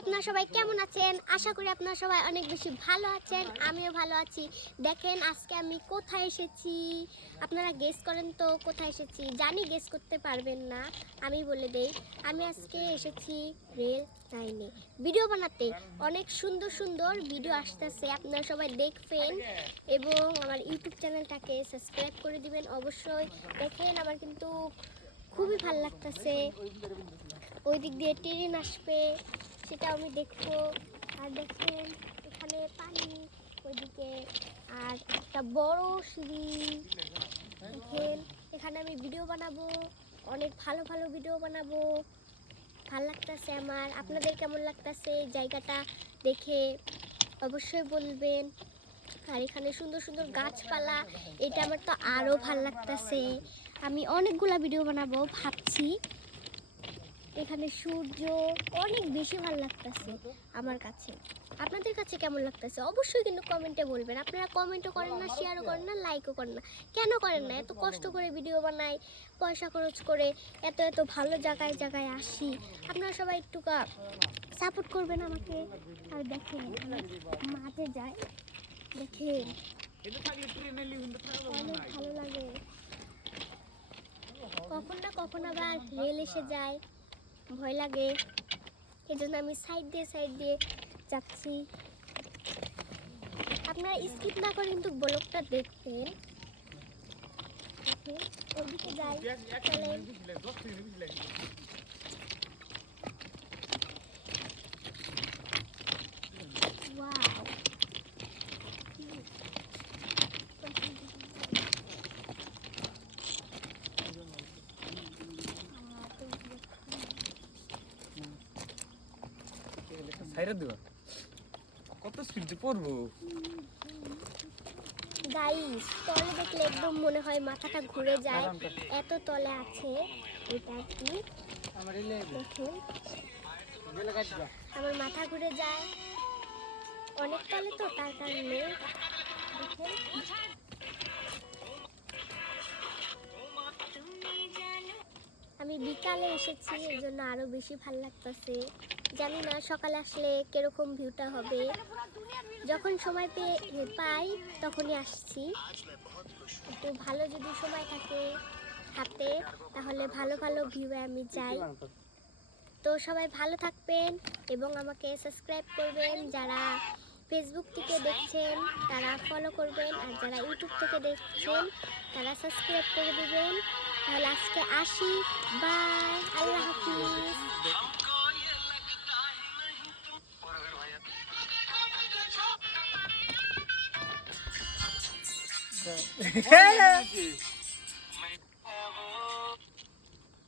আপনারা সবাই কেমন আছেন? আশা করি আপনারা সবাই অনেক বেশি ভালো আছেন, আমিও ভালো আছি। দেখেন, আজকে আমি কোথায় এসেছি? আপনারা গেস করেন তো কোথায় এসেছি? জানি গেস করতে পারবেন না, আমি বলে দেই। আমি আজকে এসেছি রেল লাইনে। ভিডিও বানাতে অনেক সুন্দর সুন্দর ভিডিও আসতেছে, আপনারা সবাই দেখবেন এবং আমার ইউটিউব চ্যানেলটাকে সাবস্ক্রাইব করে দিবেন। অবশ্যই দেখেন, আমার কিন্তু খুবই ভালো লাগতেছে। ওই দিক দিয়ে ট্রেন আসবে। সেটা আমি দেখব। আর দেখেন এখানে পানি, ওইদিকে আর একটা বড় সিঁড়ি। দেখেন, এখানে আমি ভিডিও বানাবো, অনেক ভালো ভালো ভিডিও বানাবো। ভালো লাগতেছে আমার। আপনাদের কেমন লাগতেছে জায়গাটা দেখে অবশ্যই বলবেন। আর এখানে সুন্দর সুন্দর গাছপালা, এটা আমার তো আরও ভালো লাগতেছে। আমি অনেকগুলা ভিডিও বানাবো, ভাবছি। এখানে সূর্য অনেক বেশি ভালো লাগতেছে আমার কাছে। আপনাদের কাছে কেমন লাগতেছে? অবশ্যই কিন্তু কমেন্টে বলবেন। আপনারা কমেন্টও করেন না শেয়ারও করেন না লাইকও করেন না। কেন করেন না? এত কষ্ট করে ভিডিও বানাই, পয়সা খরচ করে এত এত ভালো জায়গায় জায়গায় আসি। আপনারা সবাই একটু সাপোর্ট করবেন আমাকে। আর দেখেন, মাঠে যাই, দেখেন। ভালো লাগে। কখন না কখন আবার রেল এসে যায়। ভয় লাগে। এই জন্য আমি সাইড দিয়ে সাইড দিয়ে যাচ্ছি। আপনারা স্কিপ না করে কিন্তু ব্লগটা দেখবেন ওদিকে যাই সাইরা দিবা। কত স্পিড পড়ব গাইস তলে দেখলে একদম মনে হয় মাথাটা ঘুরে যায়। এত তলে আছে এটা কি? দেখুন। আমার মাথা ঘুরে যায়। অনেক তলে তো তার কারণে। দেখুন। বিকালে এসেছি এর জন্য আরও বেশি ভালো লাগতেছে। জানি না সকালে আসলে কীরকম ভিউটা হবে। যখন সময় পেয়ে পাই, তখনই আসছি। একটু ভালো যদি সময় থাকে হাতে তাহলে ভালো ভালো ভিউয়ে আমি যাই। তো সবাই ভালো থাকবেন এবং আমাকে সাবস্ক্রাইব করবেন। যারা ফেসবুক থেকে দেখছেন, তারা ফলো করবেন। আর যারা ইউটিউব থেকে দেখছেন, তারা সাবস্ক্রাইব করে দেবেন। তাহলে আজকে আসি। বাই। আল্লাহ হাফিজ।